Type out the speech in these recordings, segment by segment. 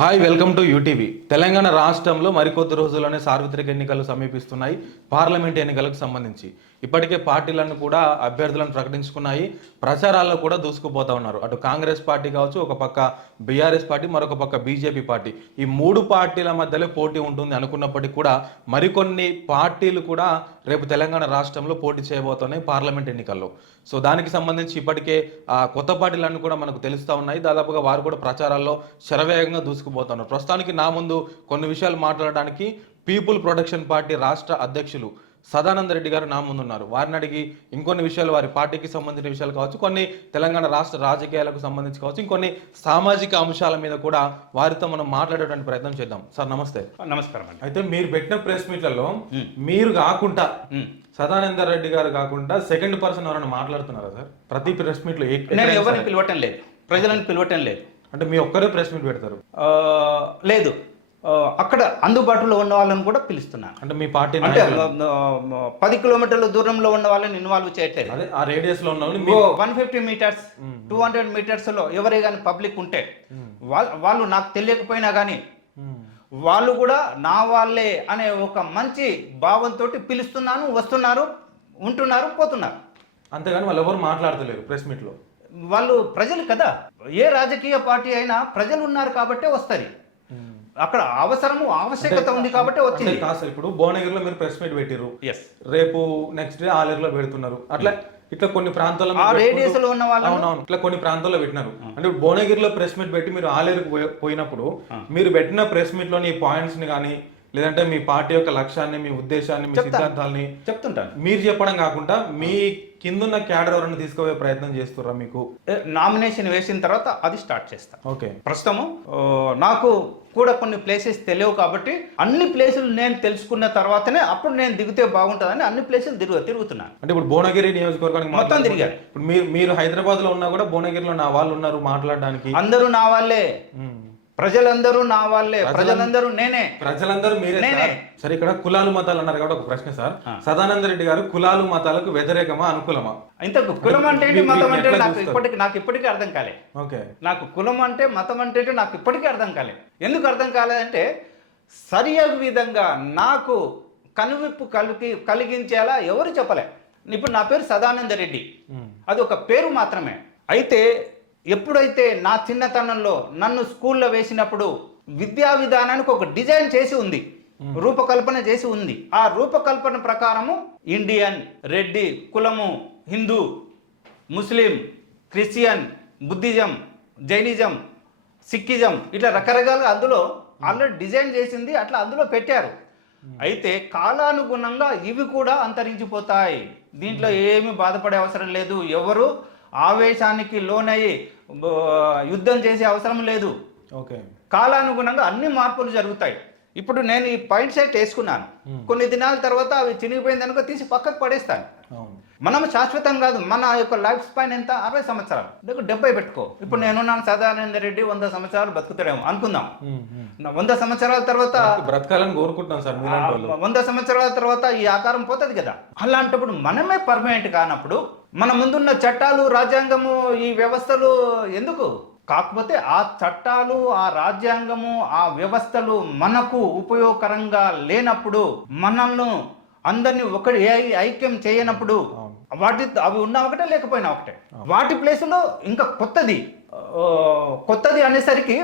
Hi welcome to UTV Telangana రాష్ట్రంలో మరికొద్ది రోజుల్లోనే సార్వత్రిక ఎన్నికలు సమీపిస్తున్నాయి. పార్లమెంట్ ఎన్నికలకు సంబంధించి. ఇప్పటికే పార్టీలను కూడా అభ్యర్థులను ప్రకటించుకున్నాయి. ప్రచారాల్లో కూడా దూసుకుపోతా ఉన్నారు. అటు కాంగ్రెస్ పార్టీ కావచ్చు ఒక పక్క బీఆర్ఎస్ పార్టీ మరొక పక్క బీజేపీ పార్టీ. ఈ మూడు పార్టీల మధ్యలో పోటీ ఉంటుంది అనుకున్నప్పటికీ కూడా మరికొన్ని పార్టీలు కూడా రేపు తెలంగాణ రాష్ట్రంలో పోటీ చేయబోతున్నాయి పార్లమెంట్ ఎన్నికల్లో. సో దానికి సంబంధించి ఇప్పటికే ఆ కొత్త పార్టీలన్నీ కూడా మనకు తెలుస్తూ ఉన్నాయి. దాదాపుగా వారు కూడా ప్రచారాల్లో శరవేగంగా దూసుకుపోతున్నారు ప్రస్తుతానికి నా ముందు కొన్ని విషయాలు మాట్లాడడానికి పీపుల్ ప్రొటెక్షన్ పార్టీ రాష్ట్ర అధ్యక్షులు సదానంద రెడ్డి గారు నా ముందు ఉన్నారు వారిని అడిగి ఇంకొన్ని విషయాలు వారి పార్టీకి సంబంధించిన విషయాలు కావచ్చు కొన్ని తెలంగాణ రాష్ట్ర రాజకీయాలకు సంబంధించి కావచ్చు ఇంకొన్ని సామాజిక అంశాల మీద కూడా వారితో మనం మాట్లాడేటువంటి ప్రయత్నం చేద్దాం. సార్ నమస్తే. నమస్కారం అండి. అయితే మీరు పెట్టిన ప్రెస్ మీట్లలో మీరు కాకుండా సదానంద రెడ్డి గారు కాకుండా సెకండ్ పర్సన్ ఎవరైనా మాట్లాడుతున్నారా సార్? ప్రతి ప్రెస్ మీట్లో నేను ఎక్కడైనా ఎవరిని. పిలవటం లేదు. ప్రజలను పిలవటం లేదు. అంటే మీ ఒక్కరే ప్రెస్ మీట్ పెడతారు? లేదు. అక్కడ అందుబాటులో ఉన్న వాళ్ళని కూడా పిలుస్తున్నాను. అంటే మీ పార్టీ అంటే పది కిలోమీటర్ల దూరంలో ఉన్న వాళ్ళని ఇన్వాల్వ్ చేయట్లేదు. ఆ రేడియస్లో one fifty metres two hundred మీటర్స్లో ఎవరే కానీ పబ్లిక్ ఉంటే వాళ్ళ నాకు తెలియకపోయినా కానీ. వాళ్ళు కూడా నా వాళ్ళే అనే ఒక మంచి భావంతో పిలుస్తున్నాను వస్తున్నారు ఉంటున్నారు పోతున్నారు. అంతేగాని వాళ్ళు ఎవరు మాట్లాడతలేరు ప్రెస్ మీట్లో వాళ్ళు ప్రజలు కదా. ఏ రాజకీయ పార్టీ అయినా ప్రజలు ఉన్నారు కాబట్టే వస్తుంది. అక్కడ అవసరము ఆవశ్యకత ఉంది కాబట్టి అంటే వచ్చింది కాదు సార్ ఇప్పుడు భువనగిరిలో మీరు ప్రెస్ మీట్ పెట్టిరు ఎస్ రేపు నెక్స్ట్ డే ఆలేరులో పెడుతున్నారు. అట్లా ఇట్లా కొన్ని ప్రాంతాల్లో రేడియస్లో ఉన్న వాళ్ళను? అవునవును ఇట్లా కొన్ని ప్రాంతాల్లో పెట్టినారు. అంటే ఇప్పుడు భువనగిరిలో ప్రెస్ మీట్ పెట్టి మీరు ఆలేరుకు పోయి- పోయినప్పుడు మీరు పెట్టిన ప్రెస్ మీట్లోని పాయింట్స్ని కానీ లేదంటే మీ పార్టీ యొక్క లక్ష్యాన్ని మీ ఉద్దేశాన్ని మీ సిద్ధాంతాలని చెప్తుంటాను. మీరు చెప్పడం కాకుండా మీ కిందున్న క్యాడర్ ఎవరైనా తీసుకుపోయే ప్రయత్నం చేస్తున్నారా మీకు? నామినేషన్ వేసిన తర్వాత అది స్టార్ట్ చేస్తాను ఓకే. ప్రస్తుతము నాకు కూడా కొన్ని ప్లేసెస్ తెలియవు కాబట్టి అన్ని ప్లేసులు నేను తెలుసుకున్న తర్వాతనే అప్పుడు నేను దిగితే బాగుంటుందని అన్ని ప్లేసులు తిరుగు తిరుగుతున్నాను. అంటే ఇప్పుడు భువనగిరి నియోజకవర్గానికి మొత్తం తిరిగారు. ఇప్పుడు మీరు మీరు హైదరాబాద్లో ఉన్నా కూడా భువనగిరిలో నా వాళ్ళు ఉన్నారు మాట్లాడడానికి. అందరూ నా వాళ్ళే. ప్రజలందరూ నా వాళ్ళే. ప్రజలందరూ నేనే. ప్రజలందరూ మీరే నేనే. సార్. సరే ఇక్కడ కులాలు మతాలు అన్నారు కాబట్టి ఒక ప్రశ్న సార్. సదానంద రెడ్డి గారు కులాలు మతాలకు వ్యతిరేకమా అనుకూలమా? ఇంతకు కులం అంటే మతం అంటే నాకు? ఇప్పటికి నాకు ఇప్పటికీ అర్థం కాలే. ఓకే. నాకు కులం అంటే మతం అంటే నాకు ఇప్పటికీ అర్థం కాలే. ఎందుకు అర్థం కాలేదంటే సరియగు విధంగా నాకు కనువిప్పు కలిగి కలిగించేలా ఎవరు చెప్పలే. ఇప్పుడు నా పేరు సదానంద రెడ్డి. అది ఒక పేరు మాత్రమే. అయితే ఎప్పుడైతే నా చిన్నతనంలో నన్ను స్కూల్లో వేసినప్పుడు విద్యా విధానానికి ఒక డిజైన్ చేసి ఉంది రూపకల్పన చేసి ఉంది. ఆ రూపకల్పన ప్రకారము ఇండియన్ రెడ్డి కులము Hindu Muslim Christian Buddhism Jainism Sikhism ఇట్లా రకరకాలుగా అందులో ఆల్రెడీ డిజైన్ చేసింది అట్లా అందులో పెట్టారు. అయితే కాలానుగుణంగా ఇవి కూడా అంతరించిపోతాయి. దీంట్లో ఏమీ బాధపడే అవసరం లేదు. ఎవరు ఆవేశానికి లోనయ్యి యుద్ధం చేసే అవసరం లేదు. ఓకే. కాలానుగుణంగా అన్ని మార్పులు జరుగుతాయి. ఇప్పుడు నేను ఈ పాయింట్ సెట్ వేసుకున్నాను. కొన్ని దినాల తర్వాత అవి చినిగిపోయింది అనుకో తీసి పక్కకు పడేస్తాను. మనం శాశ్వతం కాదు మన యొక్క లైఫ్ స్పాన్ ఎంత? అరవై సంవత్సరాలు. లేక డెబ్బై పెట్టుకో. ఇప్పుడు నేనున్నాను సదానంద రెడ్డి వంద సంవత్సరాలు బతుకుతాడేమో అనుకుందాం. వంద సంవత్సరాల తర్వాత బ్రతకాలని కోరుకుంటున్నాం సార్ వంద సంవత్సరాల తర్వాత ఈ ఆకారం పోతుంది కదా. అలాంటప్పుడు మనమే పర్మనెంట్ కానప్పుడు మన ముందున్న చట్టాలు రాజ్యాంగము ఈ వ్యవస్థలు ఎందుకు? కాకపోతే ఆ చట్టాలు ఆ రాజ్యాంగము ఆ వ్యవస్థలు మనకు ఉపయోగకరంగా లేనప్పుడు మనల్ని అందరినీ ఒకటి ఐక్యం చేయనప్పుడు వాటి అవి ఉన్నా ఒకటే లేకపోయినా ఒకటే. వాటి ప్లేసులో ఇంకా కొత్తది కొత్తది అనేసరికి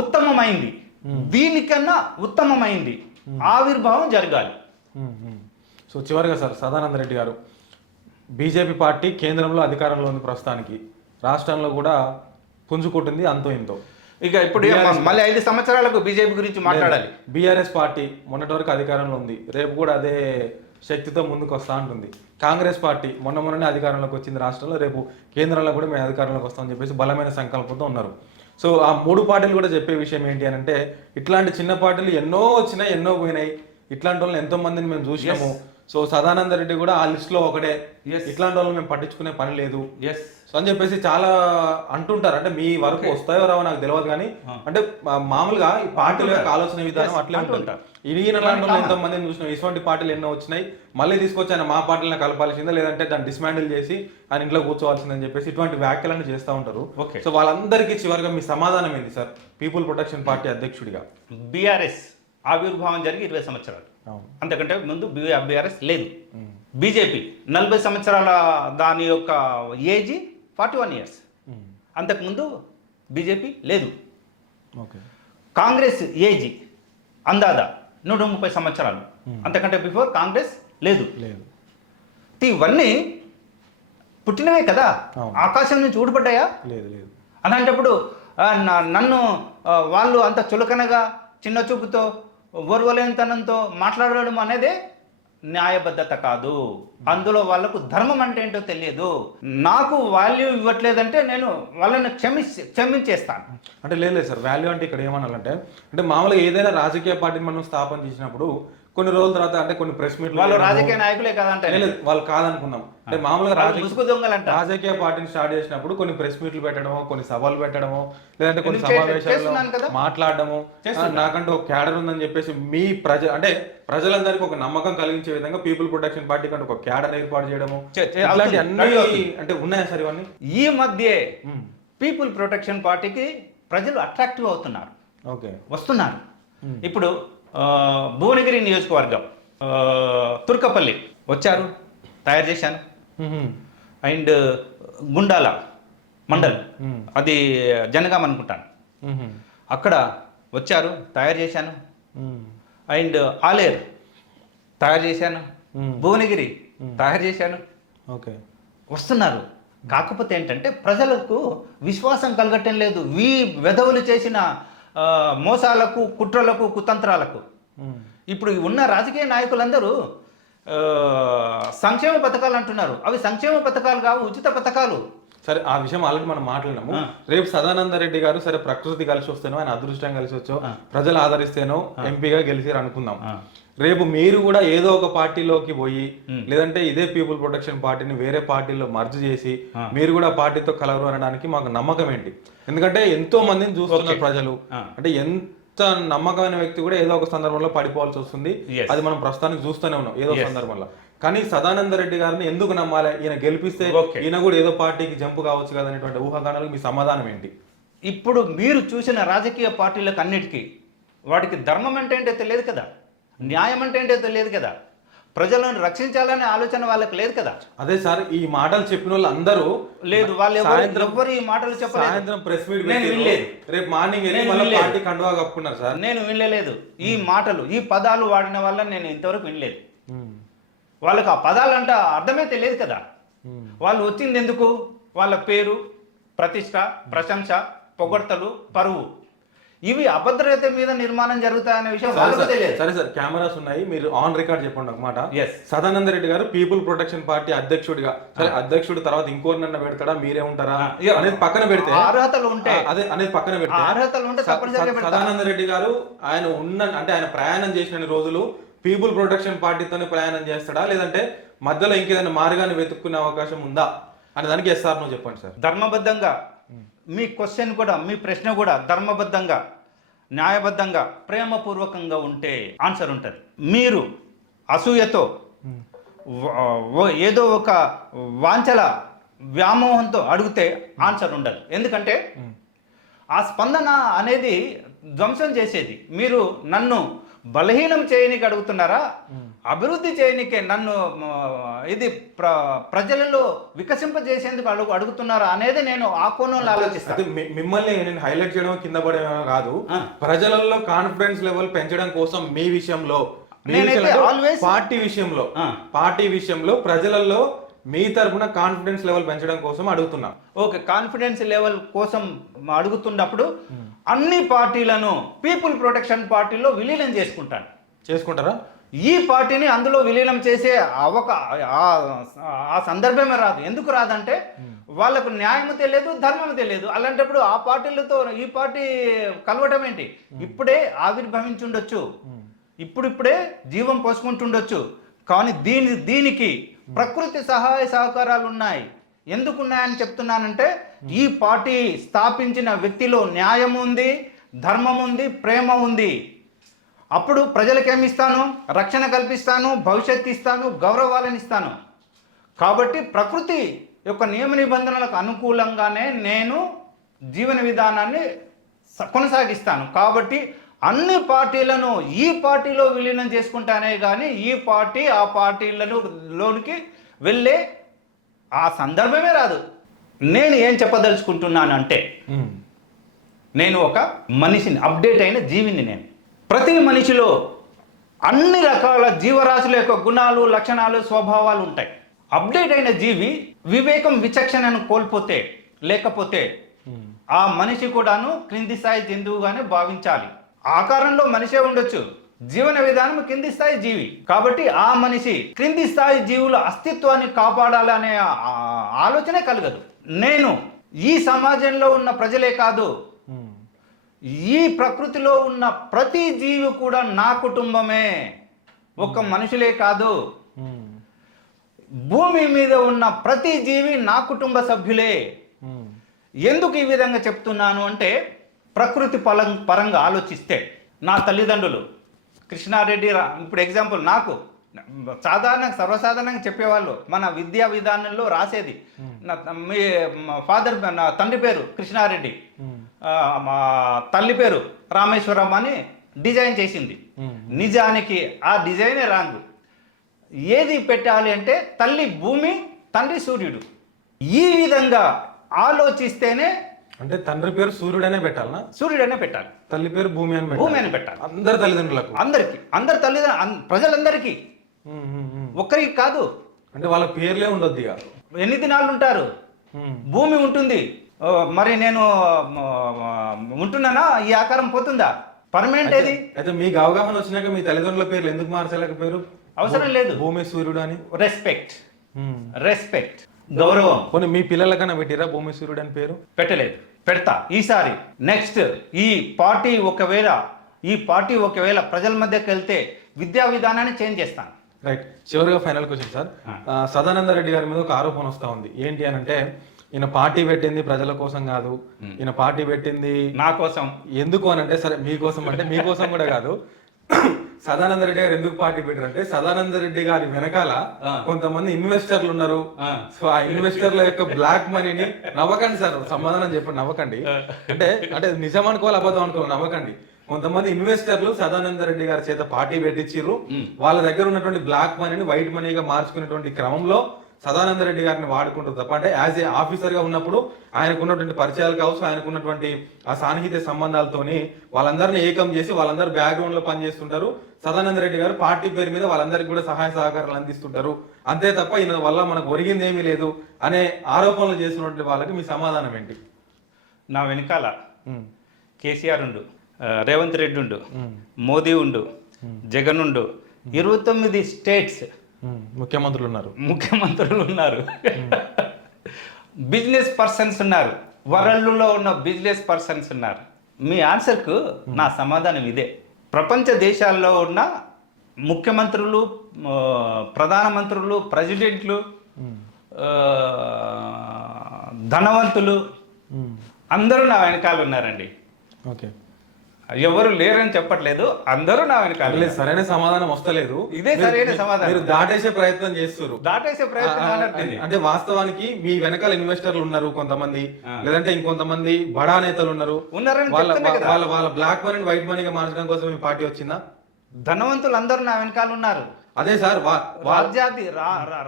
ఉత్తమమైంది. దీనికన్నా ఉత్తమమైంది. ఆవిర్భావం జరగాలి. సో చివరిగా సార్ సదానంద రెడ్డి గారు బీజేపీ పార్టీ కేంద్రంలో అధికారంలో ఉంది ప్రస్తుతానికి రాష్ట్రంలో కూడా పుంజుకుంటుంది అంతో ఇంతో. ఇక ఇప్పుడు మళ్ళీ ఐదు సంవత్సరాలకు బీజేపీ గురించి మాట్లాడాలి. బీఆర్ఎస్ పార్టీ మొన్నటి వరకు అధికారంలో ఉంది. రేపు కూడా అదే శక్తితో ముందుకు వస్తా ఉంటుంది కాంగ్రెస్ పార్టీ మొన్న మొన్ననే అధికారంలోకి వచ్చింది రాష్ట్రంలో రేపు కేంద్రంలో కూడా మేము అధికారంలోకి వస్తామని చెప్పేసి బలమైన సంకల్పంతో ఉన్నారు. సో ఆ మూడు పార్టీలు కూడా చెప్పే విషయం ఏంటి అని అంటే ఇట్లాంటి చిన్న పార్టీలు ఎన్నో వచ్చినాయి ఎన్నో పోయినాయి. ఇట్లాంటి వాళ్ళని ఎంతో మందిని మేము చూసినాము. సో సదానంద రెడ్డి కూడా ఆ లిస్ట్లో ఒకటే ఇట్లాంటి వాళ్ళని మేము పట్టించుకునే పని లేదు. ఎస్ సో అని చెప్పేసి చాలా అంటుంటారు. అంటే మీ వరకు వస్తాయో రావో నాకు తెలియదు కానీ అంటే మామూలుగా ఈ పార్టీల యొక్క ఆలోచన విధానం అట్లే ఉంటుంది. ఈయన లాంటి వాళ్ళు ఎంతో మందిని చూసినాం ఇటువంటి పార్టీలు ఎన్నో వచ్చినాయి. మళ్ళీ తీసుకొచ్చి ఆయన మా పార్టీలను కలపాల్సిందే లేదంటే దాన్ని డిస్మాండిల్ చేసి ఆయన ఇంట్లో కూర్చోవాల్సిందని చెప్పేసి ఇటువంటి వ్యాఖ్యలను చేస్తూ ఉంటారు. సో వాళ్ళందరికీ చివరిగా మీ సమాధానం ఏంటి సార్? పీపుల్ ప్రొటెక్షన్ పార్టీ అధ్యక్షుడిగా. బీఆర్ఎస్ ఆవిర్భావం జరిగి ఇరవై సంవత్సరాలు. అంతకంటే ముందు బీఆర్ఎస్ లేదు. బీజేపీ నలభై సంవత్సరాల దాని యొక్క ఏజ్ ఫార్టీ వన్ ఇయర్స్. అంతకుముందు బీజేపీ లేదు. కాంగ్రెస్ ఏజ్ అందాదా నూట ముప్పై సంవత్సరాలు. అంతకంటే బిఫోర్ కాంగ్రెస్ లేదు. లేదు. ఇవన్నీ పుట్టినవే కదా. ఆకాశం నుంచి ఊడిపడ్డాయా? లేదు లేదు. అలాంటప్పుడు నన్ను వాళ్ళు అంత చులకనగా చిన్న చూపుతో ఓర్వలేనితనంతో మాట్లాడడం అనేది న్యాయబద్ధత కాదు. అందులో వాళ్ళకు ధర్మం అంటే ఏంటో తెలియదు. నాకు వాల్యూ ఇవ్వట్లేదంటే నేను వాళ్ళని క్షమి క్షమించేస్తాను. అంటే లేదు లేదు సార్ వాల్యూ అంటే ఇక్కడ ఏమనాలంటే అంటే మామూలుగా ఏదైనా రాజకీయ పార్టీని మనం స్థాపన చేసినప్పుడు కొన్ని రోజుల తర్వాత అంటే కొన్ని ప్రెస్ మీట్లు వాళ్ళు రాజకీయ నాయకులే కదా అంటే లేదు వాళ్ళు కాదనుకుందాం అంటే మామూలుగా రాజకీయ రాజకీయ పార్టీని స్టార్ట్ చేసినప్పుడు కొన్ని ప్రెస్ మీట్లు పెట్టడమో కొన్ని సభలు పెట్టడమో లేదంటే కొన్ని కదా. మాట్లాడడము నాకంటూ ఒక క్యాడర్ ఉందని చెప్పేసి మీ ప్రజ అంటే ప్రజలందరికీ ఒక నమ్మకం కలిగించే విధంగా పీపుల్ ప్రొటెక్షన్ పార్టీ కంటే ఒక క్యాడర్ ఏర్పాటు చేయడము. అన్ని. అంటే ఉన్నాయా సార్ ఇవన్నీ? ఈ మధ్యే. పీపుల్ ప్రొటెక్షన్ పార్టీకి ప్రజలు అట్రాక్టివ్ అవుతున్నారు. ఓకే. వస్తున్నారు. ఇప్పుడు భువనగిరి నియోజకవర్గం. తుర్కపల్లి వచ్చారు తయారు చేశాను. అండ్ గుండాల మండల్. అది జనగాం అనుకుంటాను. అక్కడ వచ్చారు తయారు చేశాను. అండ్ ఆలేరు తయారు చేశాను. భువనగిరి తయారు చేశాను. ఓకే. వస్తున్నారు. కాకపోతే ఏంటంటే ప్రజలకు విశ్వాసం కలగటం లేదు. వీ వెధవులు చేసిన మోసాలకు కుట్రలకు కుతంత్రాలకు. ఇప్పుడు ఉన్న రాజకీయ నాయకులందరూ సంక్షేమ పథకాలు అంటున్నారు. అవి సంక్షేమ పథకాలు కావు ఉచిత పథకాలు. సరే ఆ విషయం ఆల్రెడీ మనం మాట్లాడినాము. రేపు సదానంద రెడ్డి గారు సరే ప్రకృతి కలిసి వస్తేనో ఆయన అదృష్టం కలిసి వచ్చో ప్రజలు ఆదరిస్తేనో ఎంపీగా గెలిచిరు అనుకుందాం. రేపు మీరు కూడా ఏదో ఒక పార్టీలోకి పోయి లేదంటే ఇదే పీపుల్ ప్రొటెక్షన్ పార్టీని వేరే పార్టీలో మర్జ్ చేసి మీరు కూడా పార్టీతో కలవరు అనడానికి మాకు నమ్మకం ఏంటి? ఎందుకంటే ఎంతో మందిని చూస్తున్నారు ప్రజలు. అంటే ఎంత నమ్మకమైన వ్యక్తి కూడా ఏదో ఒక సందర్భంలో పడిపోవాల్సి వస్తుంది. అది మనం ప్రస్తుతానికి చూస్తూనే ఉన్నాం. ఏదో ఒక సందర్భంలో. కానీ సదానంద రెడ్డి గారిని ఎందుకు నమ్మాలి? ఈయన గెలిపిస్తే. ఈయన కూడా ఏదో పార్టీకి జంపు కావచ్చు కదా అనేటువంటి ఊహాగానాలకు మీ సమాధానం ఏంటి? ఇప్పుడు మీరు చూసిన రాజకీయ పార్టీలకు అన్నిటికీ వాటికి ధర్మం అంటే ఏంటో తెలియదు కదా? న్యాయం అంటే ఏంటో తెలియదు కదా? ప్రజలను రక్షించాలనే ఆలోచన వాళ్ళకి లేదు కదా? అదే సార్ ఈ మాటలు చెప్పిన వాళ్ళు అందరూ లేదు వాళ్ళు ఎవరు ఈ మాటలు చెప్పలేదు? ప్రెస్ మీట్ నేను వినలేదు. రేపు మార్నింగ్. పార్టీ కండువా కప్పుకున్నారు సార్. నేను వినలేదు. ఈ మాటలు ఈ పదాలు వాడిన వల్ల నేను ఇంతవరకు వినలేదు. వాళ్ళకి ఆ పదాలంట అర్థమే తెలియదు కదా. వాళ్ళు వచ్చింది ఎందుకు? వాళ్ళ పేరు ప్రతిష్ట ప్రశంస పొగడ్తలు పరువు. ఇవి అభద్రత మీద నిర్మాణం జరుగుతాయనే విషయం సరే వాళ్ళకి సార్, తెలియదు. సరే సార్ కెమెరాస్ ఉన్నాయి మీరు ఆన్ రికార్డ్ చెప్పండి ఒక మాట. Yes. సదానంద రెడ్డి గారు పీపుల్ ప్రొటెక్షన్ పార్టీ అధ్యక్షుడిగా. సరే అధ్యక్షుడు తర్వాత ఇంకోరినన్నా పెడతాడా? మీరే ఉంటారా? అనేది పక్కన పెడితే. అర్హతలు ఉంటే. ఆ, అదే అనేది పక్కన పెడితే. అర్హతలు ఉంటే స- తప్పనిసరిగా స- పెడతా సదానంద రెడ్డి గారు ఆయన ఉన్న అంటే ఆయన ప్రయాణం చేసిన రోజులు పీపుల్ ప్రొటెక్షన్ పార్టీతోనే ప్రయాణం చేస్తాడా? లేదంటే మధ్యలో ఇంకేదైనా మార్గాన్ని వెతుక్కునే అవకాశం ఉందా? అనే దానికి ఎస్ఆర్ నువ్వు చెప్పండి సార్. ధర్మబద్ధంగా. మీ క్వశ్చన్ కూడా మీ ప్రశ్న కూడా ధర్మబద్ధంగా న్యాయబద్ధంగా ప్రేమపూర్వకంగా ఉంటే ఆన్సర్ ఉంటుంది. మీరు అసూయతో ఏదో ఒక వాంఛల వ్యామోహంతో అడిగితే ఆన్సర్ ఉండదు. ఎందుకంటే ఆ స్పందన అనేది ధ్వంసం చేసేది. మీరు నన్ను బలహీనం చేయనీకి అడుగుతున్నారా? అభివృద్ధి చేయనీకే నన్ను ఇది ప్ర ప్రజలలో వికసింపజేసేందుకు అడుగు అడుగుతున్నారా అనేది నేను ఆ కోణంలో ఆలోచిస్తాను మిమ్మల్ని నేను హైలైట్ చేయడం కింద పడేమో కాదు. ప్రజలలో కాన్ఫిడెన్స్ లెవెల్ పెంచడం కోసం మీ విషయంలో పార్టీ విషయంలో. పార్టీ విషయంలో ప్రజలలో మీ తరపున కాన్ఫిడెన్స్ లెవెల్ పెంచడం కోసం అడుగుతున్నా. ఓకే కాన్ఫిడెన్స్ లెవెల్ కోసం అడుగుతున్నప్పుడు అన్ని పార్టీలను పీపుల్ ప్రొటెక్షన్ పార్టీలో విలీనం చేసుకుంటాను. చేసుకుంటారా? ఈ పార్టీని అందులో విలీనం చేసే అవక ఆ- సందర్భమే రాదు. ఎందుకు రాదంటే వాళ్ళకు న్యాయం తెలియదు ధర్మం తెలియదు. అలాంటప్పుడు ఆ పార్టీలతో ఈ పార్టీ కలవటం ఏంటి? ఇప్పుడే ఆవిర్భవించుండొచ్చు. ఇప్పుడిప్పుడే జీవం పోసుకుంటుండొచ్చు. కానీ దీని దీనికి ప్రకృతి సహాయ సహకారాలు ఉన్నాయి. ఎందుకున్నాయని చెప్తున్నానంటే ఈ పార్టీ స్థాపించిన వ్యక్తిలో న్యాయం ఉంది ధర్మం ఉంది ప్రేమ ఉంది. అప్పుడు ప్రజలకేమిస్తాను? ఇస్తాను రక్షణ కల్పిస్తాను భవిష్యత్తు ఇస్తాను గౌరవాలను ఇస్తాను. కాబట్టి ప్రకృతి యొక్క నియమ నిబంధనలకు అనుకూలంగానే నేను జీవన విధానాన్ని కొనసాగిస్తాను. కాబట్టి అన్ని పార్టీలను ఈ పార్టీలో విలీనం చేసుకుంటానే కానీ ఈ పార్టీ ఆ పార్టీలను లోనికి వెళ్ళే ఆ సందర్భమే రాదు. నేను ఏం చెప్పదలుచుకుంటున్నాను అంటే. నేను ఒక మనిషిని అప్డేట్ అయిన జీవిని నేను. ప్రతి మనిషిలో అన్ని రకాల జీవరాశుల యొక్క గుణాలు లక్షణాలు స్వభావాలు ఉంటాయి. అప్డేట్ అయిన జీవి వివేకం విచక్షణను కోల్పోతే లేకపోతే. ఆ మనిషి కూడాను క్రింది స్థాయి జంతువుగానే భావించాలి. ఆకారంలో మనిషే ఉండొచ్చు. జీవన విధానం కింది స్థాయి జీవి కాబట్టి ఆ మనిషి క్రింది స్థాయి జీవుల అస్తిత్వాన్ని కాపాడాలనే ఆలోచనే కలగదు నేను ఈ సమాజంలో ఉన్న ప్రజలే కాదు. ఈ ప్రకృతిలో ఉన్న ప్రతి జీవి కూడా నా కుటుంబమే ఒక్క మనుషులే కాదు. భూమి మీద ఉన్న ప్రతి జీవి నా కుటుంబ సభ్యులే. ఎందుకు ఈ విధంగా చెప్తున్నాను అంటే ప్రకృతి పలం పరంగా ఆలోచిస్తే నా తల్లిదండ్రులు కృష్ణారెడ్డి రా- ఇప్పుడు ఎగ్జాంపుల్ నాకు. సాధారణ సర్వసాధారణంగా చెప్పేవాళ్ళు మన విద్యా విధానంలో రాసేది. మీ ఫాదర్ నా తండ్రి పేరు కృష్ణారెడ్డి. మా తల్లి పేరు రామేశ్వరం అని డిజైన్ చేసింది. నిజానికి ఆ డిజైనే రాంగ్. ఏది పెట్టాలి అంటే తల్లి భూమి తండ్రి సూర్యుడు. ఈ విధంగా ఆలోచిస్తేనే అంటే తండ్రి పేరు సూర్యుడనే పెట్టాలనా? సూర్యుడనే పెట్టాలి. తల్లి పేరు భూమి అని భూమి పెట్టాలి అని పెట్టాలి. అందరి తల్లిదండ్రులకు? అందరికి. అందరి తల్లిదండ్రులు ప్రజలందరికీ. ఒక్కరికి కాదు. అంటే వాళ్ళ పేర్లే ఉండొద్దు ఇక. ఎన్ని దినాలు ఉంటారు. భూమి ఉంటుంది. మరి నేను ఉంటున్నానా? ఈ ఆకారం పోతుందా? పర్మనెంట్ ఏది? అయితే మీకు అవగాహన వచ్చినాక మీ తల్లిదండ్రుల పేర్లు ఎందుకు మార్చలేకపోయారు అవసరం లేదు. భూమి సూర్యుడు అని? రెస్పెక్ట్. రెస్పెక్ట్ గౌరవం. పోనీ మీ పిల్లలకన్నా పెట్టిరా భూమి సూర్యుడు అని పేరు? పెట్టలేదు. పెడతా. ఈసారి నెక్స్ట్ ఈ పార్టీ ఒకవేళ ఈ పార్టీ ఒకవేళ ప్రజల మధ్యకి వెళ్తే విద్యా విధానాన్ని చేంజ్ చేస్తాను. రైట్. చివరిగా final question sir. Sadananda Reddy గారి మీద ఒక ఆరోపణ వస్తా ఉంది. ఏంటి అని అంటే ఈయన పార్టీ పెట్టింది ప్రజల కోసం కాదు. ఈయన పార్టీ పెట్టింది నా కోసం. ఎందుకు అని అంటే సరే మీకోసం అంటే మీకోసం కూడా కాదు. సదానంద రెడ్డి గారు ఎందుకు పార్టీ పెట్టారంటే సదానంద రెడ్డి గారి వెనకాల. కొంతమంది ఇన్వెస్టర్లు ఉన్నారు. సో ఆ ఇన్వెస్టర్ల యొక్క బ్లాక్ మనీని నవ్వకండి సార్ సమాధానం చెప్పండి నవ్వకండి. అంటే అంటే నిజం అనుకోవాలి అబద్ధం అనుకోవాలి నవ్వకండి. కొంతమంది ఇన్వెస్టర్లు సదానంద రెడ్డి గారి చేత పార్టీ పెట్టించారు వాళ్ళ దగ్గర ఉన్నటువంటి బ్లాక్ మనీని వైట్ మనీగా మార్చుకునేటువంటి క్రమంలో సదానంద రెడ్డి గారిని వాడుకుంటారు తప్ప అంటే యాజ్ ఏ ఆఫీసర్గా ఉన్నప్పుడు ఆయనకు ఉన్నటువంటి పరిచయాలు కావచ్చు ఆయనకు ఉన్నటువంటి ఆ సాన్నిహిత్య సంబంధాలతోని వాళ్ళందరినీ ఏకం చేసి వాళ్ళందరూ బ్యాక్గ్రౌండ్లో పనిచేస్తుంటారు. సదానంద రెడ్డి గారు పార్టీ పేరు మీద వాళ్ళందరికీ కూడా సహాయ సహకారాలు అందిస్తుంటారు. అంతే తప్ప ఈయన వల్ల మనకు ఒరిగింది ఏమీ లేదు అనే ఆరోపణలు చేసినటువంటి వాళ్ళకి మీ సమాధానం ఏంటి? నా వెనకాల కేసీఆర్ ఉండు రేవంత్ రెడ్డి ఉండు మోదీ ఉండు జగన్ ఉండు ఇరవై తొమ్మిది స్టేట్స్ ముఖ్యమంత్రులు ఉన్నారు ముఖ్యమంత్రులు ఉన్నారు బిజినెస్ పర్సన్స్ ఉన్నారు. వరల్డ్లో ఉన్న బిజినెస్ పర్సన్స్ ఉన్నారు. మీ ఆన్సర్కు నా సమాధానం ఇదే. ప్రపంచ దేశాల్లో ఉన్న ముఖ్యమంత్రులు ప్రధానమంత్రులు ప్రెసిడెంట్లు ధనవంతులు అందరూ నా వెనకాల ఉన్నారండి. ఓకే. ఎవరు లేరని చెప్పట్లేదు అందరూ నా వెనకాల లేదు. సరైన సమాధానం వస్తలేదు ఇదే సరైన సమాధానం. మీరు దాటేసే ప్రయత్నం చేస్తున్నారు దాటేసే ప్రయత్నం. అంటే వాస్తవానికి మీ వెనకాల ఇన్వెస్టర్లు ఉన్నారు కొంతమంది. లేదంటే ఇంకొంతమంది బడా నేతలు ఉన్నారు ఉన్నారని వాళ్ళ. వాళ్ళ వాళ్ళ బ్లాక్ మనీ వైట్ మనీగా మార్చడం కోసం మీ పార్టీ వచ్చిందా ధనవంతులు అందరూ నా వెనకాల ఉన్నారు అదే సార్ రాజ్యాది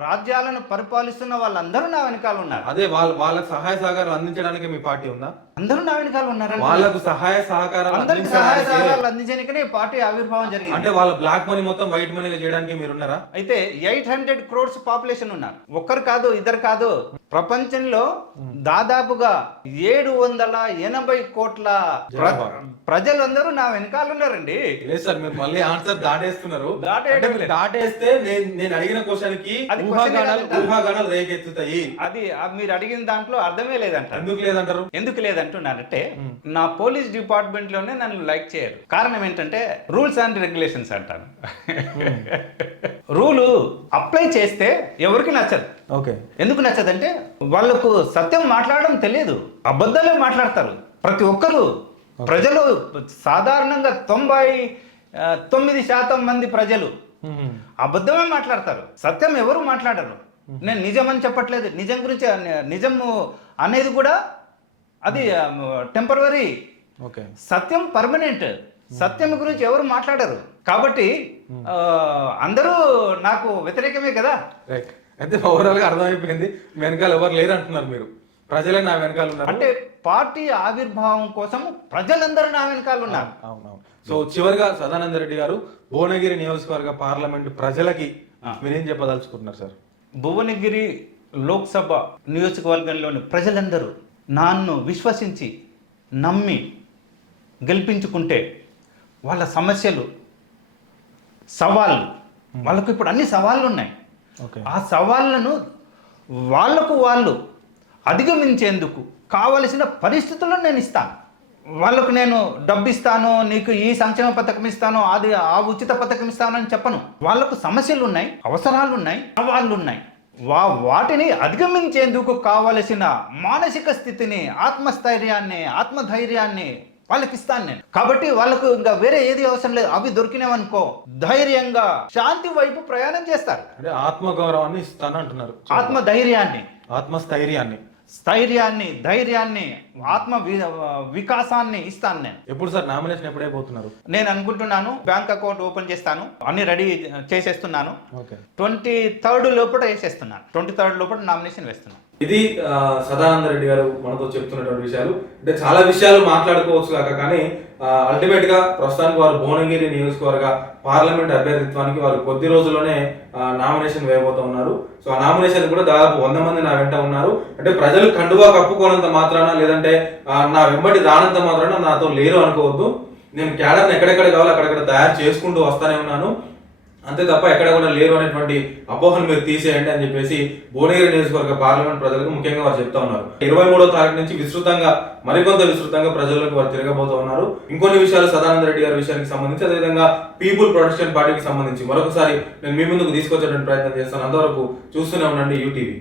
రాజ్యాలను పరిపాలిస్తున్న వాళ్ళందరూ నా వెనకాల ఉన్నారు. అదే వాళ్ళ వాళ్ళకి సహాయ సహకారాలు అందించడానికి మీ పార్టీ ఉందా? అందరూ నా వెనకాల ఉన్నారు వాళ్ళకు సహాయ సహకారాలు అందరికి సహాయ అందించడానికి సహకారాలు అందించడానికనే ఈ పార్టీ ఆవిర్భావం జరిగింది. అంటే వాళ్ళ బ్లాక్ మనీ మొత్తం వైట్ మనీగా చేయడానికి మీరున్నారా అయితే ఎయిట్ హండ్రెడ్ క్రోడ్స్ పాపులేషన్ ఉన్నారు. ఒక్కరు కాదు ఇద్దరు కాదు. ప్రపంచంలో దాదాపుగా ఏడు వందల ఎనభై కోట్ల. ప్రజలందరూ నా వెనకాల ఉన్నారండి. లేదు సార్ మీరు మళ్ళీ ఆన్సర్ దాటేస్తున్నారు. దాటేయడం దాటేస్తే నేను నేను అడిగిన క్వశ్చన్కి అది ఊహాగానాలు రేకెత్తుతాయి. అది మీరు అడిగిన దాంట్లో అర్థమే లేదంట ఎందుకు లేదంటారు? ఎందుకు లేదంటున్నానంటే నా పోలీస్ డిపార్ట్మెంట్లోనే నన్ను లైక్ చేయరు. కారణం ఏంటంటే రూల్స్ అండ్ రెగ్యులేషన్స్ అంటాను. రూలు అప్లై చేస్తే ఎవరికి నచ్చదు. ఓకే. ఎందుకు నచ్చదంటే వాళ్ళకు సత్యం మాట్లాడడం తెలియదు. అబద్ధాలే మాట్లాడతారు. ప్రతి ఒక్కరు. ప్రజలు సాధారణంగా తొంభై తొమ్మిది శాతం మంది ప్రజలు. అబద్ధమే మాట్లాడతారు. సత్యం ఎవరు మాట్లాడరు. నేను నిజం అని చెప్పట్లేదు. నిజం గురించి నిజము అనేది కూడా అది టెంపరవరీ ఓకే. సత్యం పర్మనెంట్ సత్యం గురించి ఎవరు మాట్లాడరు. కాబట్టి అందరూ నాకు వ్యతిరేకమే కదా. రైట్. అయితే ఓవరాల్గా అర్థమైపోయింది. వెనకాల ఎవరు లేరు అంటున్నారు మీరు. ప్రజలే నా వెనకాల ఉన్నారు. అంటే పార్టీ ఆవిర్భావం కోసం ప్రజలందరూ నా వెనకాల ఉన్నారు. అవునవును సో చివరిగా సదానంద రెడ్డి గారు భువనగిరి నియోజకవర్గ పార్లమెంట్ ప్రజలకి మీరేం చెప్పదలుచుకుంటున్నారు సార్? భువనగిరి లోక్సభ నియోజకవర్గంలోని ప్రజలందరూ నన్ను విశ్వసించి నమ్మి గెలిపించుకుంటే వాళ్ళ సమస్యలు సవాళ్ళు వాళ్ళకు ఇప్పుడు అన్ని సవాళ్ళు ఉన్నాయి. ఓకే. ఆ సవాళ్ళను వాళ్ళకు వాళ్ళు అధిగమించేందుకు కావలసిన పరిస్థితులను నేను ఇస్తాను. వాళ్ళకు నేను డబ్బు ఇస్తాను నీకు ఈ సంక్షేమ పథకం ఇస్తాను అది ఆ ఉచిత పథకం ఇస్తాను అని చెప్పను. వాళ్ళకు సమస్యలు ఉన్నాయి అవసరాలు ఉన్నాయి సవాళ్ళు ఉన్నాయి వా వాటిని అధిగమించేందుకు కావలసిన మానసిక స్థితిని ఆత్మస్థైర్యాన్ని ఆత్మధైర్యాన్ని వాళ్ళకి ఇస్తాను నేను. కాబట్టి వాళ్ళకు ఇంకా వేరే ఏది అవసరం లేదు. అవి దొరికినావనుకో ధైర్యంగా శాంతి వైపు ప్రయాణం చేస్తారు. ఆత్మగౌరవాన్ని ఇస్తాను అంటున్నారు ఆత్మ ధైర్యాన్ని ఆత్మస్థైర్యాన్ని. స్థైర్యాన్ని ధైర్యాన్ని ఆత్మ వికాసాన్ని ఇస్తాను నేను. ఎప్పుడు సార్ నామినేషన్ ఎప్పుడైపోతున్నారు నేను అనుకుంటున్నాను బ్యాంక్ అకౌంట్ ఓపెన్ చేస్తాను అన్ని రెడీ చేసేస్తున్నాను. ఓకే. ట్వంటీ థర్డ్ లోపల వేసేస్తున్నాను. ట్వంటీ థర్డ్ లోపల నామినేషన్ వేస్తున్నాను. ఇది సదానంద రెడ్డి గారు మనతో చెప్తున్నటువంటి విషయాలు. అంటే చాలా విషయాలు మాట్లాడుకోవచ్చు కాక కానీ అల్టిమేట్గా ప్రస్తుతానికి వారు భువనగిరి నియోజకవర్గ పార్లమెంట్ అభ్యర్థిత్వానికి వారు కొద్ది రోజుల్లోనే నామినేషన్ వేయబోతా ఉన్నారు. సో ఆ నామినేషన్ కూడా దాదాపు వంద మంది నా వెంట ఉన్నారు. అంటే ప్రజలు కండువా కప్పుకోనంత మాత్రాన లేదంటే నా వెంబడి రానంత మాత్రాన నాతో లేరు అనుకోవద్దు. నేను క్యాడర్ని ఎక్కడెక్కడ కావాలో అక్కడక్కడ తయారు చేసుకుంటూ వస్తానే ఉన్నాను. అంతే తప్ప ఎక్కడ కూడా లేరు అనేటువంటి అపోహను మీరు తీసేయండి అని చెప్పేసి భువనగిరి నియోజకవర్గ పార్లమెంట్ ప్రజలకు ముఖ్యంగా వారు చెప్తా ఉన్నారు. ఇరవై మూడో తారీఖు నుంచి విస్తృతంగా మరికొంత విస్తృతంగా ప్రజలకు వారు తిరగబోతూ ఉన్నారు. ఇంకొన్ని విషయాలు సదానంద రెడ్డి గారి విషయానికి సంబంధించి అదేవిధంగా పీపుల్ ప్రొటెక్షన్ పార్టీకి సంబంధించి. మరొకసారి నేను మీ ముందుకు తీసుకొచ్చేటువంటి ప్రయత్నం చేస్తాను. అంతవరకు చూస్తూనే ఉండండి యూటీవీ.